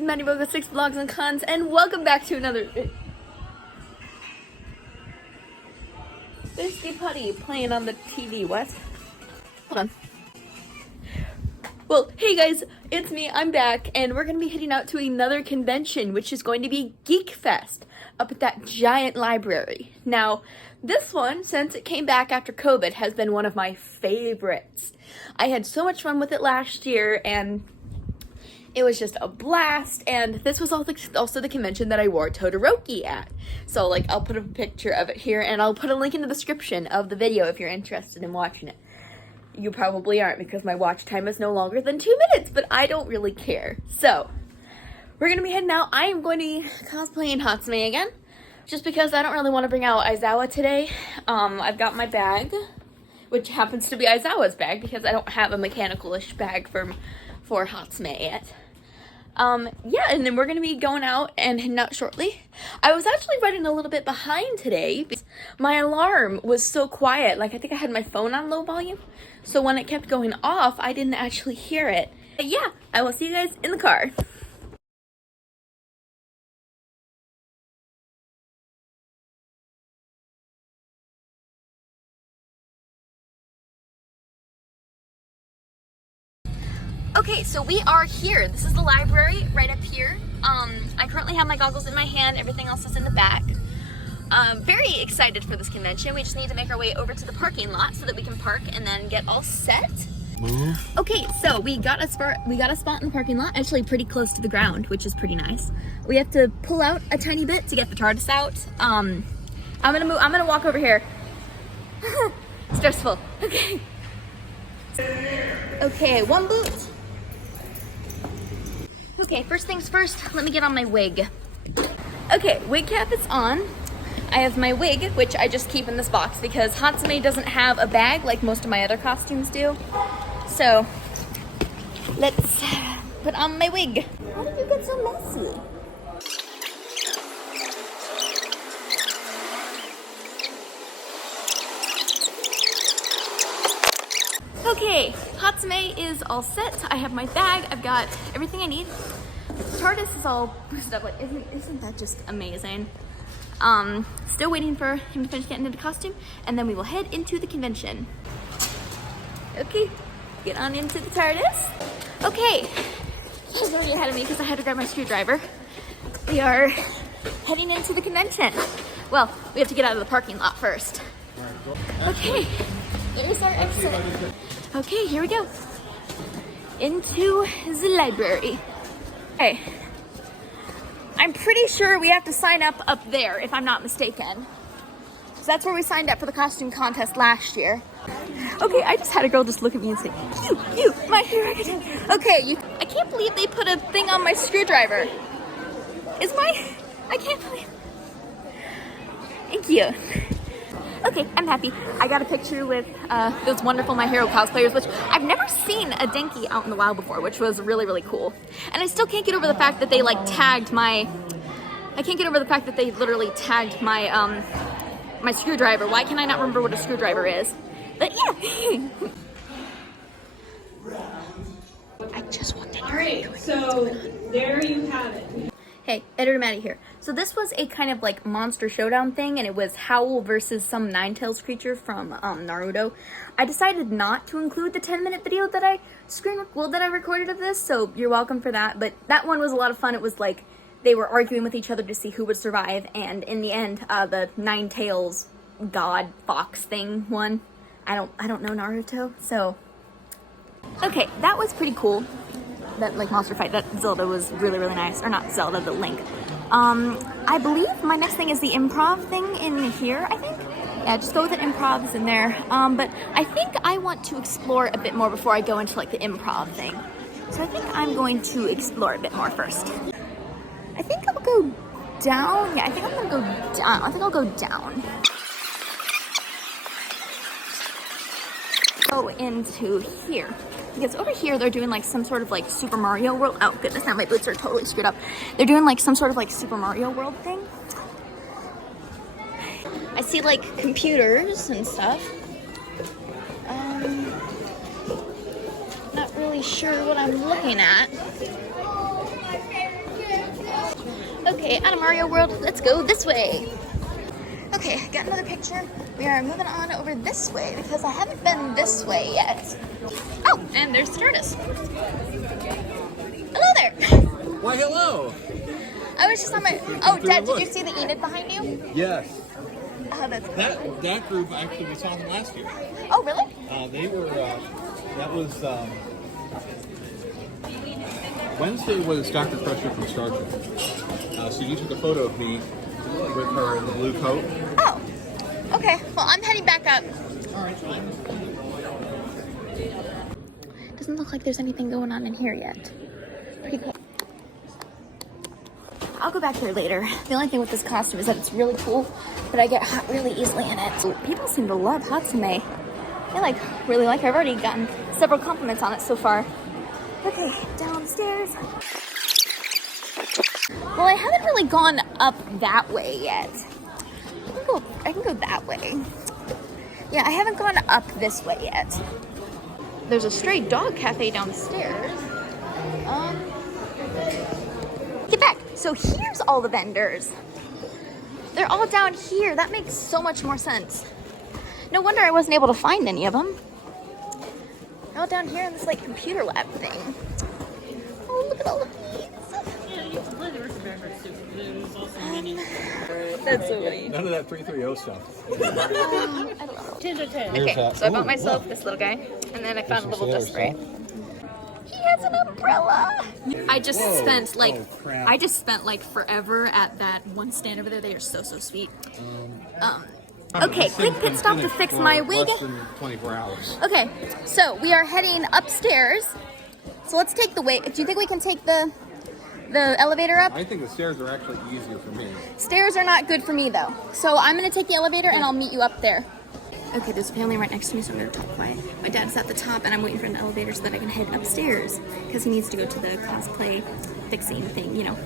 it's Maddie Bogo 6 Vlogs and Cons, and welcome back to another. There's the putty playing on the TV. What? Hold on. Well, hey guys, it's me. I'm back, and we're gonna be heading out to another convention, which is going to be GeekFest up at that giant library. Now, this one, since it came back after COVID, has been one of my favorites. I had so much fun with it last year, and it was just a blast, and this was also the convention that I wore Todoroki at. So, like, I'll put a picture of it here, and I'll put a link in the description of the video if you're interested in watching it. You probably aren't, because my watch time is no longer than 2 minutes, but I don't really care. So, we're going to be heading out. I am going to be cosplaying Hatsume again, just because I don't really want to bring out Aizawa today. I've got my bag, which happens to be Aizawa's bag, because I don't have a mechanical-ish bag for Hatsume yet. Yeah, and then we're going to be going out and heading out shortly. I was actually running a little bit behind today because my alarm was so quiet. Like, I think I had my phone on low volume. So when it kept going off, I didn't actually hear it. But yeah, I will see you guys in the car. Okay, so we are here. This is the library right up here. I currently have my goggles in my hand. Everything else is in the back. Very excited for this convention. We just need to make our way over to the parking lot so that we can park and then get all set. Move. Okay, so we got a spot in the parking lot, actually pretty close to the ground, which is pretty nice. We have to pull out a tiny bit to get the TARDIS out. I'm gonna walk over here. Stressful. Okay. Okay, one boot. Okay, first things first, let me get on my wig. Okay, wig cap is on. I have my wig, which I just keep in this box because Hatsume doesn't have a bag like most of my other costumes do. So, let's put on my wig. How did you get so messy? Okay, Hatsume is all set. I have my bag. I've got everything I need. TARDIS is all boosted up. Like, isn't that just amazing? Still waiting for him to finish getting into the costume, and then we will head into the convention. Okay, get on into the TARDIS. Okay, he's already ahead of me because I had to grab my screwdriver. We are heading into the convention. Well, we have to get out of the parking lot first. Okay, there's our exit. Okay, here we go. Into the library. Okay. I'm pretty sure we have to sign up there, if I'm not mistaken. So that's where we signed up for the costume contest last year. Okay, I just had a girl just look at me and say, you, my favorite. Okay, I can't believe they put a thing on my screwdriver. I can't believe. Thank you. Okay, I'm happy. I got a picture with those wonderful My Hero cosplayers, which I've never seen a Denki out in the wild before, which was really, really cool. And I still can't get over the fact that they like tagged my, I can't get over the fact that they literally tagged my, my screwdriver. Why can I not remember what a screwdriver is? But yeah. I just walked in. Alright, so there you have it. Hey, Editor Maddie here. So this was a kind of like monster showdown thing, and it was Howl versus some Ninetales creature from Naruto. I decided not to include the 10-minute video that I recorded of this, so you're welcome for that. But that one was a lot of fun. It was like they were arguing with each other to see who would survive, and in the end, the Ninetales god fox thing won. I don't know Naruto, so okay, that was pretty cool. That like monster fight, that Zelda was really, really nice. Or not Zelda, the Link. I believe my next thing is the improv thing in here, I think. Yeah, just go with it, improv's in there. But I think I want to explore a bit more before I go into like the improv thing. So I think I'm going to explore a bit more first. I think I'll go down. Yeah, I think I'm gonna go down. I think I'll go down. Go into here. Because over here, they're doing like some sort of like Super Mario World. Oh goodness, now my boots are totally screwed up. They're doing like some sort of like Super Mario World thing. I see like computers and stuff. Not really sure what I'm looking at. Okay, out of Mario World, let's go this way. Okay, got another picture. We are moving on over this way because I haven't been this way yet. Oh, and there's Stardust. Hello there. Why, hello. I was just on my. Oh, Dad, did you see the Enid behind you? Yes. Oh, that's cool. That group actually we saw them last year. Oh, really? They were. That was Wednesday was Dr. Crusher from Star Trek. So you took a photo of me with her in the blue coat. Oh, okay. Well, I'm heading back up. All right, fine. Doesn't look like there's anything going on in here yet. Pretty cool. I'll go back here later. The only thing with this costume is that it's really cool, but I get hot really easily in it. So people seem to love hatsume. They really like it. I've already gotten several compliments on it so far. Okay, downstairs. Well, I haven't really gone up that way yet. I can go that way. Yeah, I haven't gone up this way yet. There's a stray dog cafe downstairs. Get back. So here's all the vendors. They're all down here. That makes so much more sense. No wonder I wasn't able to find any of them. They're all down here in this like computer lab thing. Oh, look at all the beads. That's so funny. None of that 330 stuff. I love it. Okay, so I bought myself this little guy, and then I found a little dust spray. He has an umbrella. I just spent like forever at that one stand over there. They are so sweet. Okay, quick pit stop to fix my wig. Less than 24 hours. Okay, so we are heading upstairs. So let's take the way. Do you think we can take the elevator up? I think the stairs are actually easier for me. Stairs are not good for me though. So I'm gonna take the elevator and I'll meet you up there. Okay, there's a family right next to me, so I'm gonna talk quiet. My dad's at the top and I'm waiting for an elevator so that I can head upstairs because he needs to go to the cosplay fixing thing, you know.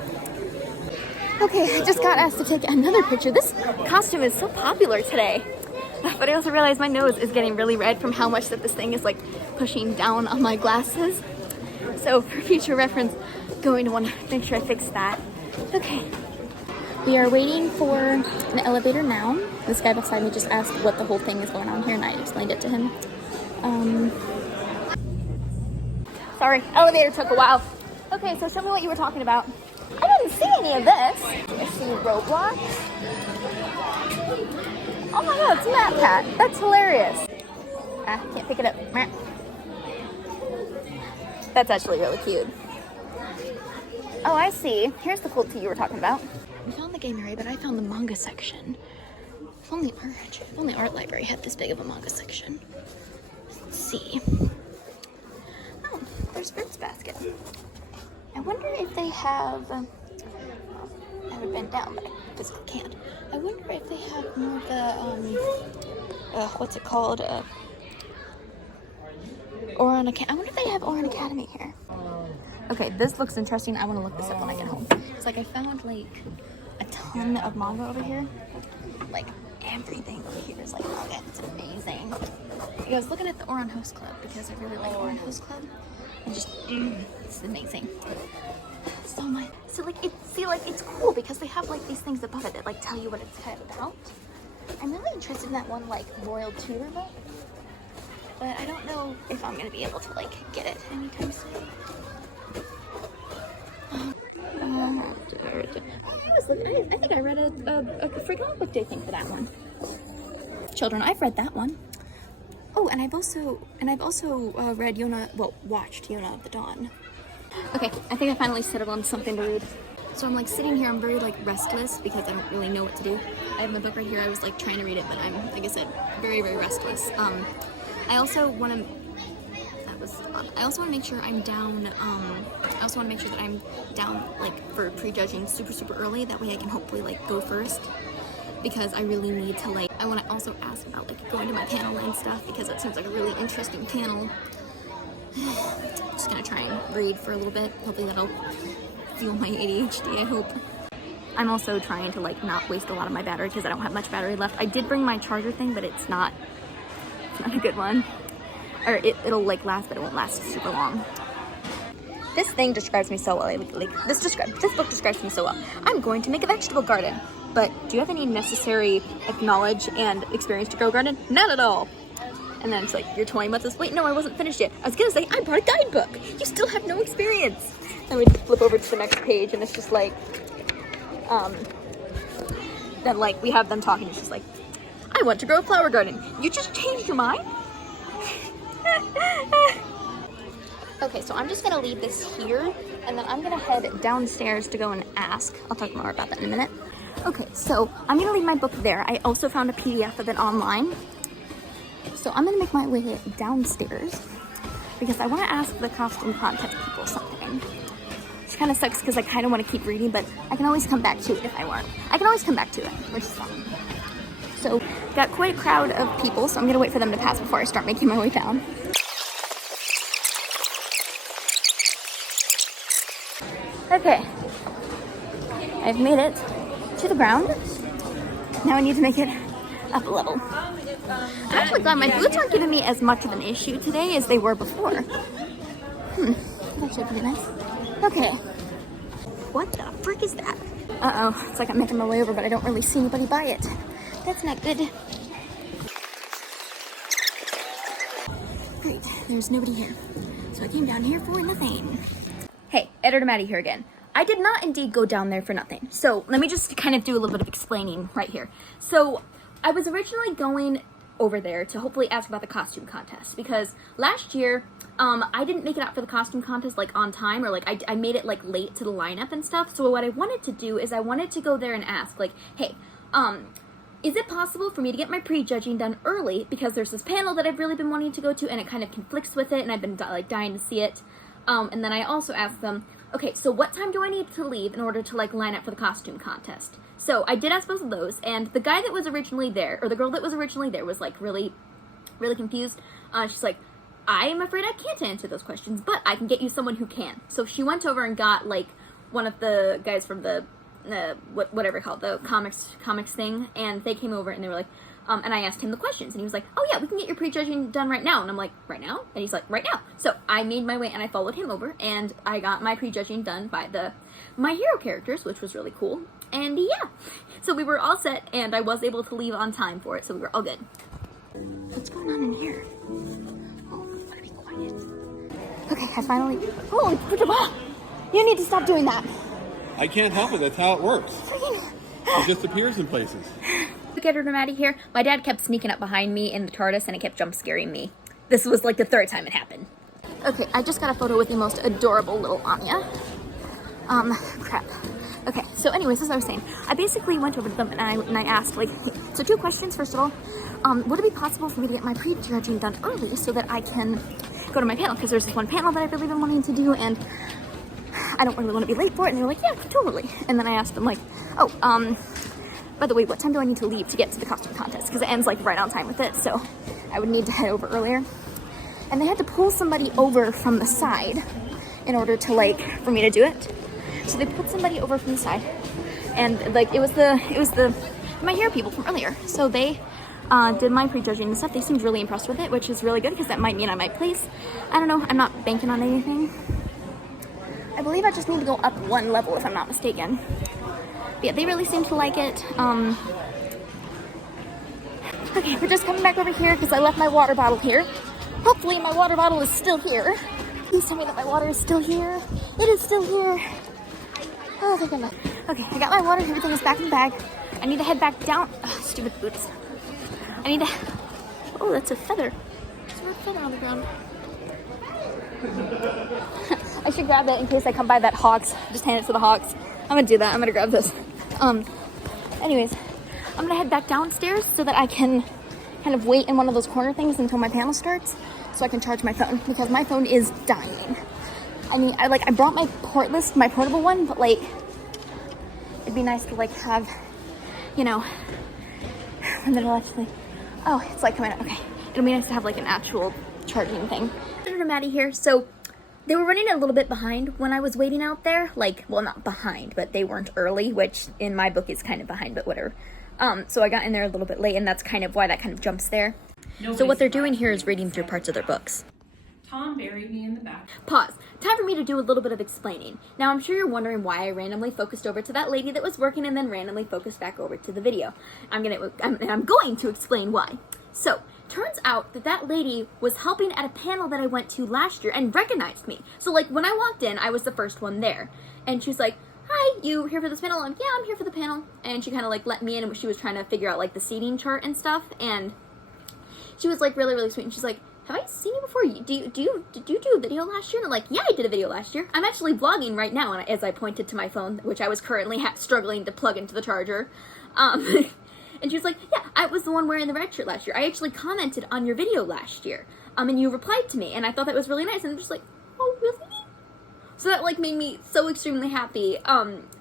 Okay, I just got asked to take another picture. This costume is so popular today. But I also realized my nose is getting really red from how much that this thing is like pushing down on my glasses. So for future reference, going to want to make sure I fix that. Okay. We are waiting for an elevator now. This guy beside me just asked what the whole thing is going on here and I explained it to him. Sorry, elevator took a while. Okay, so show me what you were talking about. I didn't see any of this. I see Roblox. Oh my god, it's Map Pat. That's hilarious. Can't pick it up. That's actually really cute. Oh, I see. Here's the cool tea you were talking about. We found the game area, but I found the manga section. If only art library had this big of a manga section. Let's see. Oh, there's Fruits Basket. I wonder if they have. I haven't been down, but I physically can't. I wonder if they have more of the what's it called? Oran Academy. I wonder if they have Oran Academy here. Okay, this looks interesting. I want to look this up when I get home. It's like I found like a ton of manga over here. Like everything over here is like manga. It's amazing. I was looking at the Oran Host Club because I really like Oran Host Club. And just it's amazing. So much. So like it's cool because they have like these things above it that like tell you what it's kind of about. I'm really interested in that one like Royal Tudor book. But I don't know if I'm gonna be able to like get it anytime soon. I think I read a free comic book day thing for that one. Children, I've read that one. Oh, and I've also read watched Yona of the Dawn. Okay, I think I finally settled on something to read. So I'm like sitting here, I'm very like restless because I don't really know what to do. I have my book right here. I was like trying to read it, but I'm, like I said, very restless. I also want to make sure I'm down. I also want to make sure that I'm down like for prejudging super early. That way I can hopefully like go first. Because I really need to like. I want to also ask about like going to my panel and stuff because it seems like a really interesting panel. Just gonna try and read for a little bit. Hopefully that'll fuel my ADHD. I hope. I'm also trying to like not waste a lot of my battery because I don't have much battery left. I did bring my charger thing, but it's not a good one. Or it'll like last, but it won't last super long. This thing describes me so well. This book describes me so well. I'm going to make a vegetable garden. But do you have any necessary knowledge and experience to grow a garden? None at all. And then it's like, you're toying with this. Wait, no, I wasn't finished yet. I was gonna say, I brought a guidebook. You still have no experience. Then we flip over to the next page and it's just like, then like we have them talking. It's just like, I want to grow a flower garden. You just changed your mind? Okay, so I'm just gonna leave this here and then I'm gonna head downstairs to go and ask. I'll talk more about that in a minute. Okay, so I'm gonna leave my book there. I also found a PDF of it online. So I'm gonna make my way downstairs because I wanna ask the costume contest people something. Which kind of sucks because I kind of want to keep reading, but I can always come back to it if I want. I can always come back to it, which is fine. So, got quite a crowd of people, so I'm gonna wait for them to pass before I start making my way down. Okay, I've made it to the ground. Now I need to make it up a level. I'm actually glad my boots aren't giving me as much of an issue today as they were before. That's actually pretty nice. Okay. What the frick is that? Uh-oh, it's like I'm making my way over, but I don't really see anybody by it. That's not good. Great, there's nobody here. So I came down here for nothing. Hey, Editor Maddie here again. I did not indeed go down there for nothing. So let me just kind of do a little bit of explaining right here. So I was originally going over there to hopefully ask about the costume contest because last year I didn't make it out for the costume contest like on time, or like I made it like late to the lineup and stuff. So what I wanted to do is I wanted to go there and ask like, hey, is it possible for me to get my prejudging done early because there's this panel that I've really been wanting to go to and it kind of conflicts with it and I've been like dying to see it. And then I also asked them, okay, so what time do I need to leave in order to like line up for the costume contest? So I did ask both of those, and the guy that was originally there, or the girl that was originally there, was like really confused. She's like, I am afraid I can't answer those questions, but I can get you someone who can. So she went over and got like one of the guys from the whatever called the comics thing, and they came over and they were like, and I asked him the questions, and he was like, oh yeah, we can get your prejudging done right now. And I'm like, right now? And he's like, right now. So I made my way and I followed him over, and I got my prejudging done by my hero characters, which was really cool. And yeah, so we were all set, and I was able to leave on time for it, so we were all good. What's going on in here? Oh, I gotta be quiet. Okay, I finally... Holy freaking... You need to stop doing that. I can't help it. That's how it works. It just appears in places. Look at her, Maddie here. My dad kept sneaking up behind me in the TARDIS, and it kept jump scaring me. This was like the third time it happened. Okay, I just got a photo with the most adorable little Anya. Crap. Okay, so anyways, as I was saying, I basically went over to them and I asked, like, so 2 questions. First of all, would it be possible for me to get my prejudging done early so that I can go to my panel? Because there's this one panel that I've really been wanting to do, and I don't really want to be late for it. And they're like, yeah, totally. And then I asked them, like, oh, by the way, what time do I need to leave to get to the costume contest? Because it ends, like, right on time with it, so I would need to head over earlier. And they had to pull somebody over from the side in order to, like, for me to do it. So they put somebody over from the side, and like it was the my hero people from earlier. So they did my prejudging and stuff. They seemed really impressed with it, which is really good because that might mean I might place. I don't know. I'm not banking on anything. I believe I just need to go up 1 level if I'm not mistaken. But yeah, they really seem to like it. Okay, we're just coming back over here because I left my water bottle here. Hopefully my water bottle is still here. Please tell me that my water is still here. It is still here. Oh, thank goodness. Okay, I got my water. Everything is back in the bag. I need to head back down. Oh, stupid boots. I need to... Oh, that's a feather. There's a red feather on the ground. I should grab that in case I come by that Hawks. Just hand it to the Hawks. I'm gonna do that. I'm gonna grab this. Anyways, I'm gonna head back downstairs so that I can kind of wait in one of those corner things until my panel starts so I can charge my phone because my phone is dying. I mean, I brought my portable one, but like, it'd be nice to like have, you know, and then it'll actually, oh, it's like coming out. Okay, it'll be nice to have like an actual charging thing. Editor Maddie here. So they were running a little bit behind when I was waiting out there. Like, well, not behind, but they weren't early, which in my book is kind of behind, but whatever. So I got in there a little bit late, and that's kind of why that kind of jumps there. So what they're doing here is reading through parts of their books. Tom buried me in the back. Pause. Time for me to do a little bit of explaining. Now, I'm sure you're wondering why I randomly focused over to that lady that was working and then randomly focused back over to the video. I'm going to explain why. So, turns out that lady was helping at a panel that I went to last year and recognized me. So, like, when I walked in, I was the first one there. And she was like, "Hi, you here for this panel?" I'm like, "Yeah, I'm here for the panel." And she kind of, like, let me in, and she was trying to figure out, like, the seating chart and stuff. And she was, like, really, really sweet. And she's like, "Have I seen you before? Did you do a video last year?" And I'm like, "Yeah, I did a video last year. I'm actually vlogging right now," and as I pointed to my phone, which I was currently struggling to plug into the charger. And she was like, "Yeah, I was the one wearing the red shirt last year. I actually commented on your video last year. And you replied to me, and I thought that was really nice." And I'm just like, "Oh, really?" So that, like, made me so extremely happy.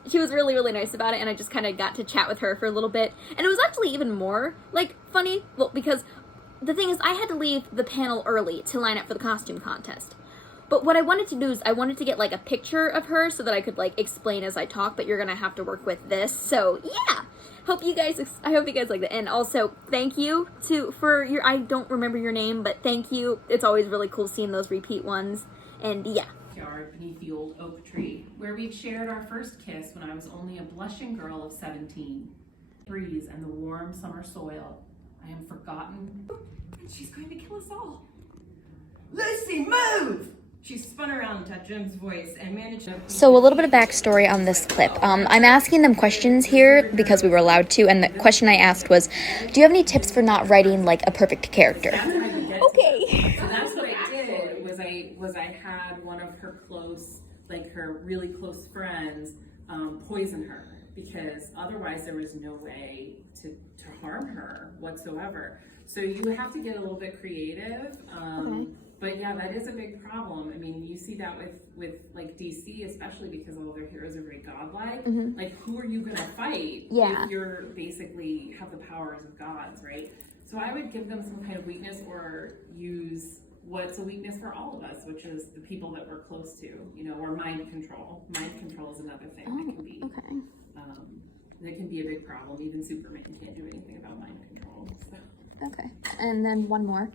She was really, really nice about it, and I just kind of got to chat with her for a little bit. And it was actually even more, like, funny, well, because the thing is, I had to leave the panel early to line up for the costume contest. But what I wanted to do is I wanted to get, like, a picture of her so that I could, like, explain as I talk, but you're gonna have to work with this. So, yeah! I hope you guys like that. And also, thank you for your, I don't remember your name, but thank you. It's always really cool seeing those repeat ones. And, yeah. Yard beneath the old oak tree, where we'd shared our first kiss when I was only a blushing girl of 17. Breeze and the warm summer soil. I am forgotten, and she's going to kill us all. Lucy, move! She spun around to Jim's voice and managed to... So a little bit of backstory on this clip. I'm asking them questions here because we were allowed to, and the question I asked was, "Do you have any tips for not writing, like, a perfect character?" Okay. So that's what I did, was I had one of her her really close friends, poison her, because otherwise there was no way to harm her whatsoever. So you have to get a little bit creative. Okay. But yeah, that is a big problem. I mean, you see that with like DC, especially because all their heroes are very godlike. Mm-hmm. Like, who are you gonna fight Yeah. if you're basically have the powers of gods, right? So I would give them some kind of weakness, or use what's a weakness for all of us, which is the people that we're close to, or mind control. Mind control is another thing that can be, that can be a big problem. Even Superman can't do anything about mind control. So. Okay. And then one more.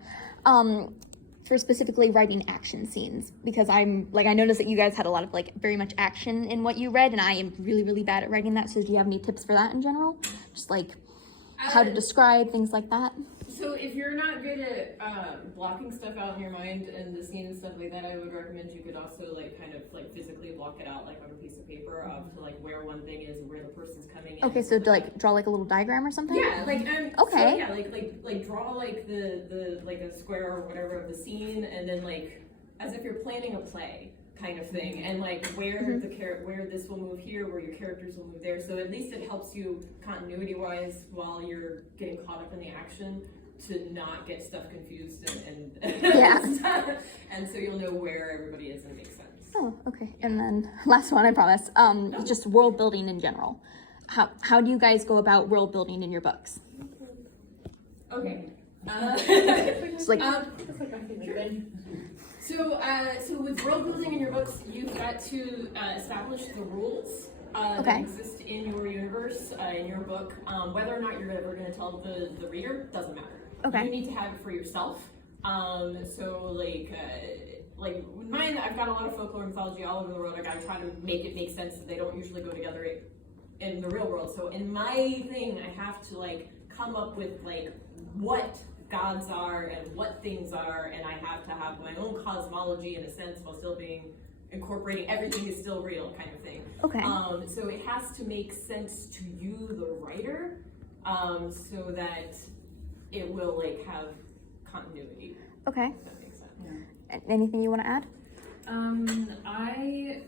For specifically writing action scenes, because I noticed that you guys had a lot of, like, very much action in what you read, and I am really, really bad at writing that. So do you have any tips for that in general? Just, like, how to describe things like that? So if you're not good at blocking stuff out in your mind and the scene and stuff like that, I would recommend you could also, like, kind of, like, physically block it out, like, on a piece of paper to, like, where one thing is and where the person's coming in. Okay, so to, like, draw, like, a little diagram or something? Yeah, like, okay. So, yeah, like draw, like, the like, a square or whatever of the scene, and then, like, as if you're planning a play kind of thing, and, like, where where this will move here, where your characters will move there, so at least it helps you continuity-wise while you're getting caught up in the action, to not get stuff confused and yeah. and so you'll know where everybody is and it makes sense. Oh, okay. And then last one, I promise. Just world building in general. How do you guys go about world building in your books? Okay. It's like So with world building in your books, you've got to establish the rules that exist in your universe, in your book. Whether or not you're ever going to tell the reader doesn't matter. Okay. You need to have it for yourself. So like mine, I've got a lot of folklore and mythology all over the world. Like, I try to make it make sense that they don't usually go together in the real world. So in my thing, I have to, like, come up with, like, what gods are and what things are, and I have to have my own cosmology in a sense while still incorporating everything is still real kind of thing. Okay. So it has to make sense to you, the writer, so that it will, like, have continuity. Okay. If that makes sense. Yeah. Anything you want to add? I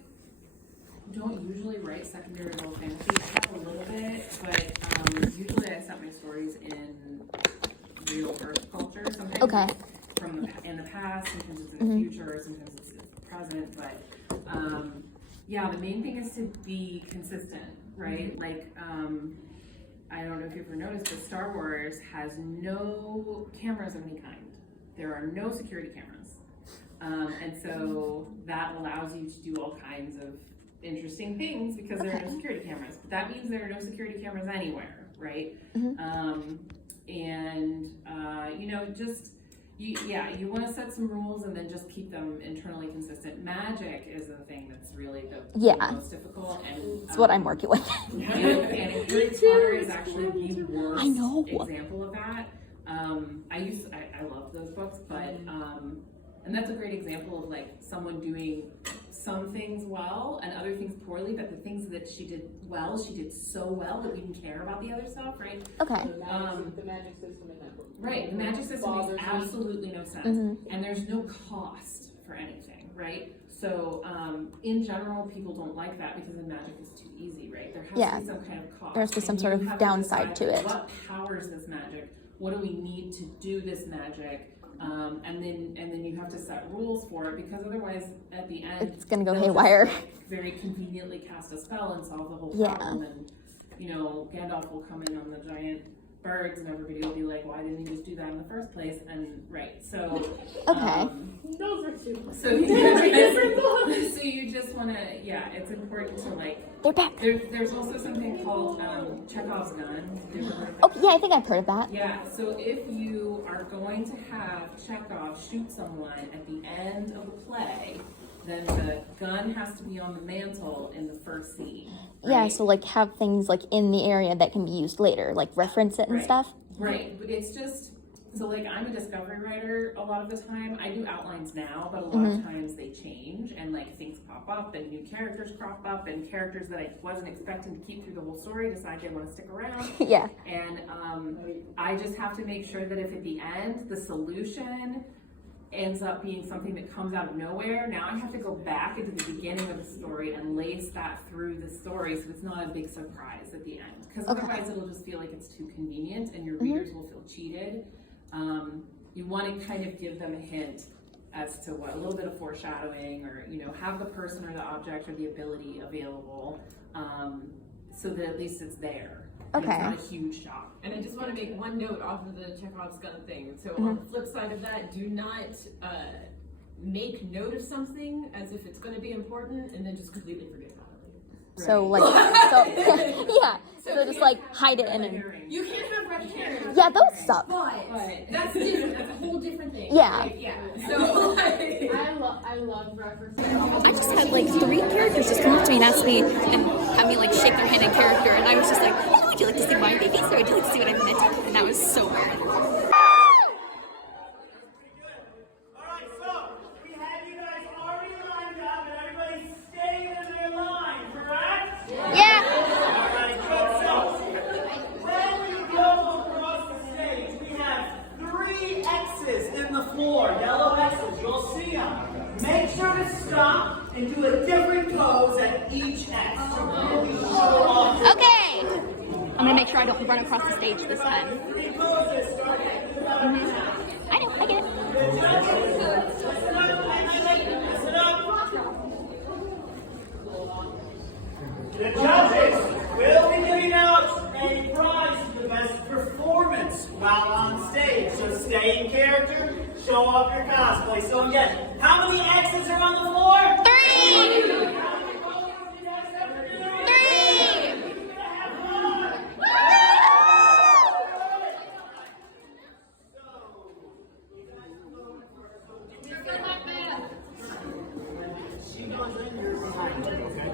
don't usually write secondary role fantasy. I have a little bit, but usually I set my stories in real Earth culture. Sometimes it's in the past, sometimes it's in the future, sometimes it's the present. But yeah, the main thing is to be consistent, right? Like, I don't know if you've ever noticed, but Star Wars has no cameras of any kind. There are no security cameras. And so that allows you to do all kinds of interesting things because there are no security cameras. But that means there are no security cameras anywhere, right? you want to set some rules and then just keep them internally consistent. Magic is the thing that's really the most difficult, and it's what I'm working with. and Harry Potter is actually the worst example of that. I love those books, but and that's a great example of like someone doing some things well and other things poorly, but the things that she did well, she did so well that we didn't care about the other stuff, right? Okay. The magic system in that book. Right, the magic system makes absolutely no sense, and there's no cost for anything, right? So in general, people don't like that because the magic is too easy, right? There has to be some kind of cost. There has to be some sort of downside to it. What powers this magic? What do we need to do this magic? And then you have to set rules for it, because otherwise at the end it's gonna go haywire. Just, like, very conveniently cast a spell and solve the whole problem, and Gandalf will come in on the giant birds and everybody will be like, why didn't you just do that in the first place? And so so you just want to it's important to like, they're back. There's also something called Chekhov's gun. Have you ever heard of that? Oh yeah, I think I've heard of that. Yeah, so if you are going to have Chekhov shoot someone at the end of a play, then the gun has to be on the mantle in the first scene. Right? Yeah, so like have things like in the area that can be used later, like reference it and stuff. Right, but it's just, so like I'm a discovery writer a lot of the time. I do outlines now, but a lot of times they change and like things pop up and new characters crop up, and characters that I wasn't expecting to keep through the whole story decide they want to stick around. Yeah. And I just have to make sure that if at the end the solution ends up being something that comes out of nowhere, now I have to go back into the beginning of the story and lace that through the story so it's not a big surprise at the end. Because otherwise it'll just feel like it's too convenient and your readers will feel cheated. You want to kind of give them a hint as to what, a little bit of foreshadowing, or have the person or the object or the ability available, so that at least it's there. Okay. It's not a huge shock. And I just want to make one note off of the Chekhov's gun thing. So on the flip side of that, do not make note of something as if it's going to be important and then just completely forget about it later. Right. So like, so just like hide it in. You can't have red herrings. Yeah, those suck. But that's different. That's a whole different thing. Yeah. Right? Yeah. So I love referencing. I just had like 3 characters just come up to me and ask me and have me like shake their hand in character, and I was just like, oh, would you like to see my babies, or would you like to see what I meant? And that was so weird. Yellow X's, you'll see them. Make sure to stop and do a different pose at each X to really show off. Okay. I'm gonna make sure I don't run across the stage this time. 3 poses, start at I know, I get it. Listen up. The judges will be giving out a prize for the best performance while on stage. So stay in character. Show off your cosplay. So again, how many X's are on the floor? 3! 3!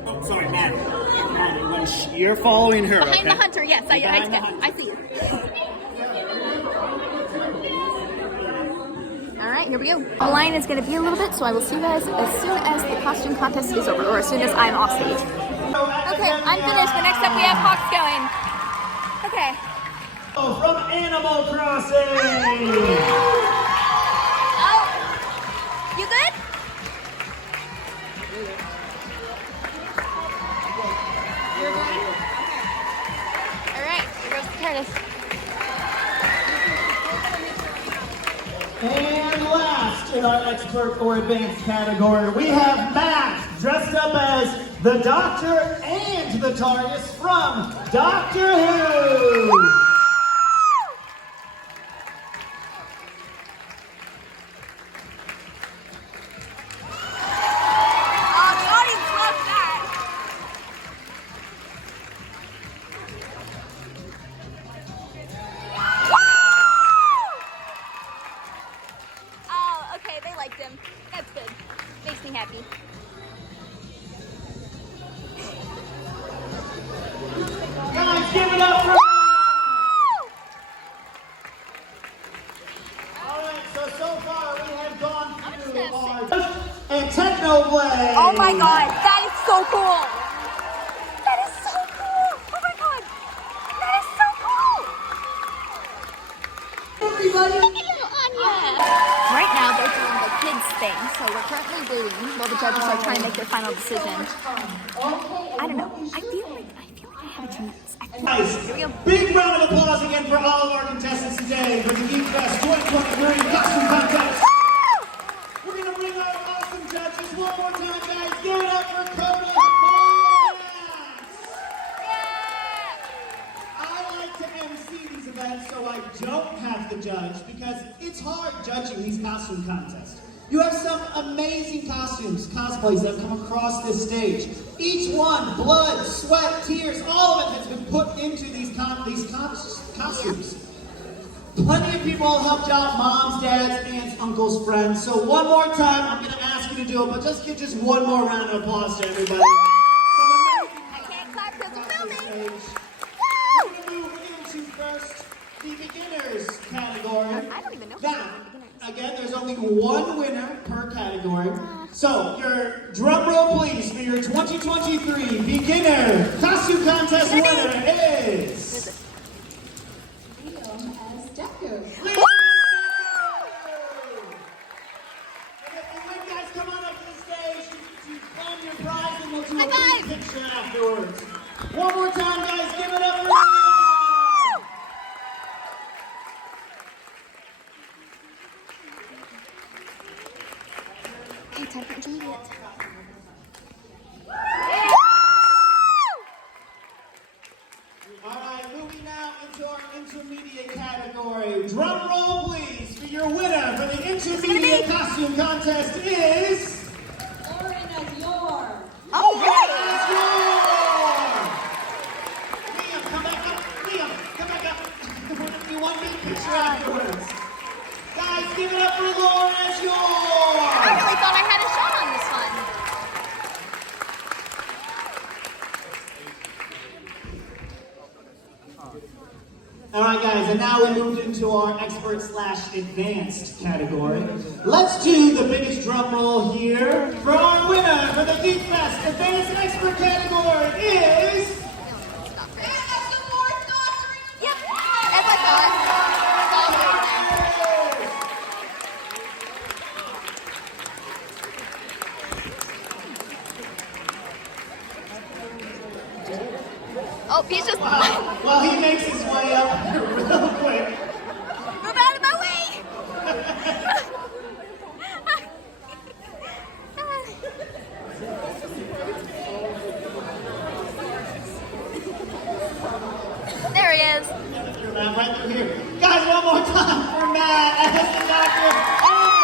Oh, sorry, Matt. You're following her. Behind the hunter, yes, I see. Alright, here we go. The line is going to be a little bit, so I will see you guys as soon as the costume contest is over, or as soon as I'm off stage. Okay, I'm finished, but next up we have Hawks going. Okay. From Animal Crossing! Oh! You good? You're good? Alright, here goes the TARDIS. And last in our expert or advanced category, we have Matt, dressed up as the Doctor and the TARDIS from Doctor Who. my god, that is so cool. That is so cool. Oh my god, that is so cool. Everybody, little Anya. Right now they're doing the kids thing, so we're currently waiting while the judges are trying to make their final decision. I don't know. I feel like I have a chance. Guys, big round of applause again for all of our contestants today for the GeekFest 2023 Costume Contest. We're going to bring our awesome judges one more time, guys. Give it up for Cody. I like to MC these events so I don't have to judge because it's hard judging these costume contests. You have some amazing costumes, cosplays that come across this stage. Each one, blood, sweat, tears, all of it has been put into these costumes. Plenty of people helped out, moms, dads, aunts, uncles, friends. So one more time, I'm going to ask you to do it, but just give just one more round of applause to everybody. I can't clap because we're filming. We're going to move into first the beginners category. I don't even know. Now, again, there's only one winner per category. So, your drum roll please for your 2023 beginner costume contest winner is... Liam as Deku. Leo! And if you win, guys, come on up to the stage to claim your prize and we'll do a big picture afterwards. One more time, guys, give it up for Leo! Okay, time for intermediate. Alright, moving now into our intermediate category. Drum roll please for your winner for the intermediate costume contest is... Lauren as Yor. Oh, right. That's yours! Liam, come back up. Liam, come back up. We're going to do one big picture afterwards. Guys, give it up for Lauren as yours! I really thought I had a shot on this one. Alright guys, and now we moved into our expert/advanced category. Let's do the biggest drum roll here for our winner for the GeekFest Advanced and Expert category is... Yep, as I thought. It's all right there. Oh, he's just... Well, he makes his way up real quick. Move out of my way! There he is. Matt, right through here. Guys, one more time for Matt as the Dr. Torres.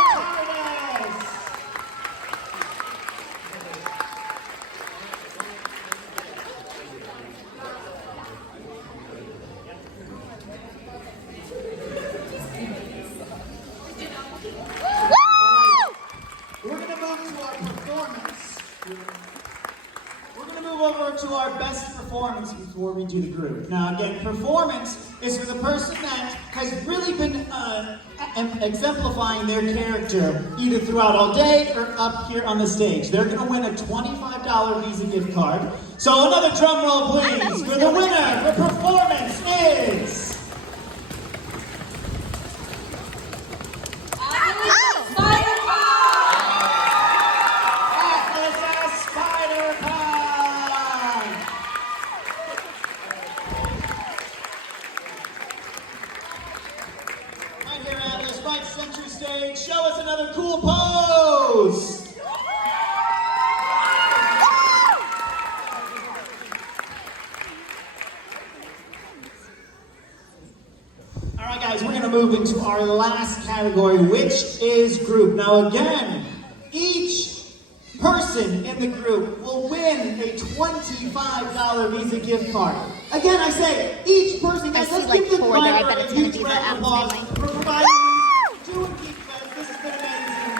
We're going to move to our performance. We're going to move over to our best performance before we do the group. Now again, performance is for the person that has really been exemplifying their character either throughout all day or up here on the stage. They're going to win a $25 Visa gift card. So another drum roll please for the winner for performance is... Center stage, show us another cool pose! Alright guys, we're going to move into our last category, which is group. Now again, each person in the group will win a $25 Visa gift card. Again, I say, each person, guys, let's give the driver a huge round of applause for providing doing GeekFest. This has been amazing.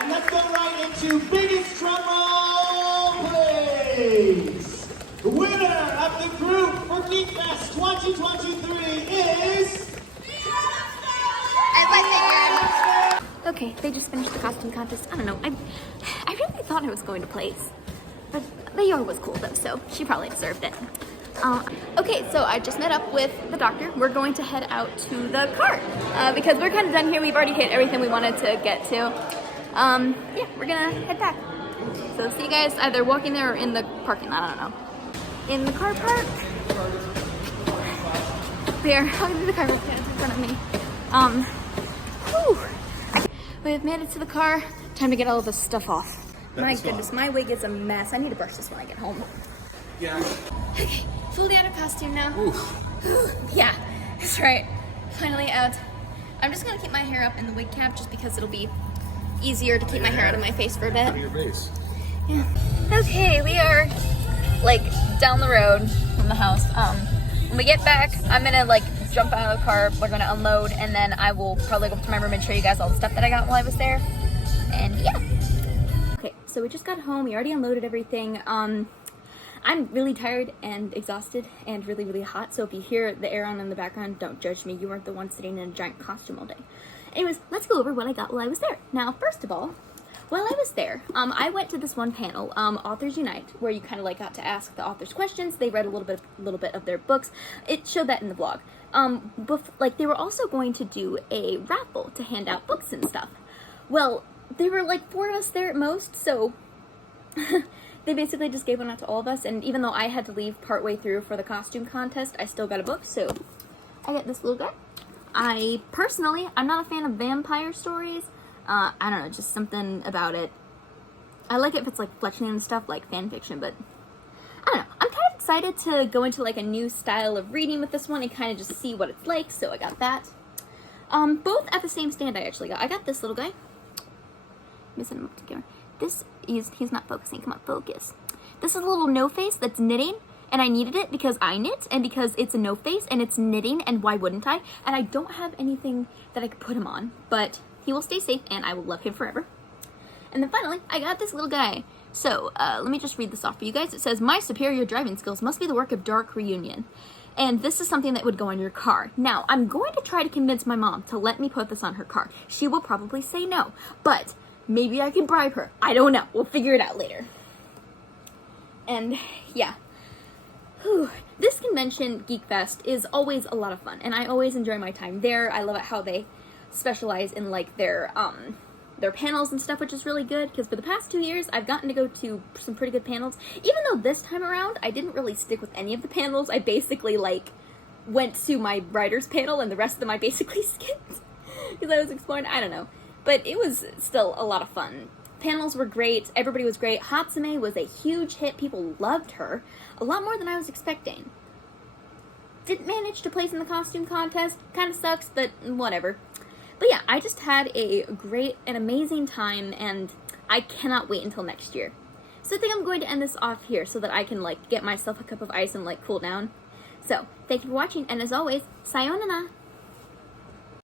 And let's go right into biggest drum roll, please. The winner of the group for GeekFest 2023 is... Okay, they just finished the costume contest. I don't know. I really really thought I was going to place. But the yard was cool though, so she probably deserved it. Okay, so I just met up with the doctor. We're going to head out to the car because we're kind of done here. We've already hit everything we wanted to get to. Yeah, we're gonna head back. So see you guys either walking there or in the parking lot, I don't know. In the car park. There, walking through the car park, it's in front of me. Whew. We have made it to the car. Time to get all of this stuff off. My goodness, my wig is a mess. I need to brush this when I get home. Yeah. Okay, fully out of costume now. Oof. Yeah, that's right. Finally out. I'm just gonna keep my hair up in the wig cap just because it'll be easier to keep my hair out of my face for a bit. Your face. Yeah. Okay, we are like down the road from the house. When we get back, I'm gonna like jump out of the car, we're gonna unload, and then I will probably go up to my room and show you guys all the stuff that I got while I was there. And yeah. Okay, so we just got home, we already unloaded everything. I'm really tired and exhausted and really, really hot, so if you hear the air on in the background, don't judge me. You weren't the one sitting in a giant costume all day. Anyways, let's go over what I got while I was there. Now, first of all, while I was there, I went to this one panel, Authors Unite, where you kind of like got to ask the authors questions. They read a little bit of their books. It showed that in the vlog. Like they were also going to do a raffle to hand out books and stuff. Well, there were like 4 of us there at most, so they basically just gave one out to all of us. And even though I had to leave partway through for the costume contest, I still got a book. So I got this little guy. I'm not a fan of vampire stories. I don't know, just something about it. I like it if it's like fletching and stuff, like fan fiction, but I don't know. I'm kind of excited to go into like a new style of reading with this one and kind of just see what it's like, so I got that. Both at the same stand I actually got. I got this little guy. Missing him up to camera. He's not focusing, come on, focus. This is a little no face that's knitting, and I needed it because I knit, and because it's a no face, and it's knitting, and why wouldn't I? And I don't have anything that I could put him on, but he will stay safe, and I will love him forever. And then finally, I got this little guy. So, let me just read this off for you guys. It says, "My superior driving skills must be the work of Dark Reunion." And this is something that would go on your car. Now, I'm going to try to convince my mom to let me put this on her car. She will probably say no, but maybe I can bribe her. I don't know. We'll figure it out later. And, yeah. Whew. This convention, GeekFest, is always a lot of fun, and I always enjoy my time there. I love it how they specialize in, like, their panels and stuff, which is really good, because for the past 2 years, I've gotten to go to some pretty good panels. Even though this time around, I didn't really stick with any of the panels. I basically, like, went to my writer's panel, and the rest of them I basically skipped, because I was exploring, I don't know. But it was still a lot of fun. Panels were great, everybody was great. Hatsume was a huge hit, people loved her, a lot more than I was expecting. Didn't manage to place in the costume contest, kind of sucks, but whatever. But yeah, I just had a great and amazing time, and I cannot wait until next year. So I think I'm going to end this off here so that I can, like, get myself a cup of ice and, like, cool down. So, thank you for watching, and as always, sayonara!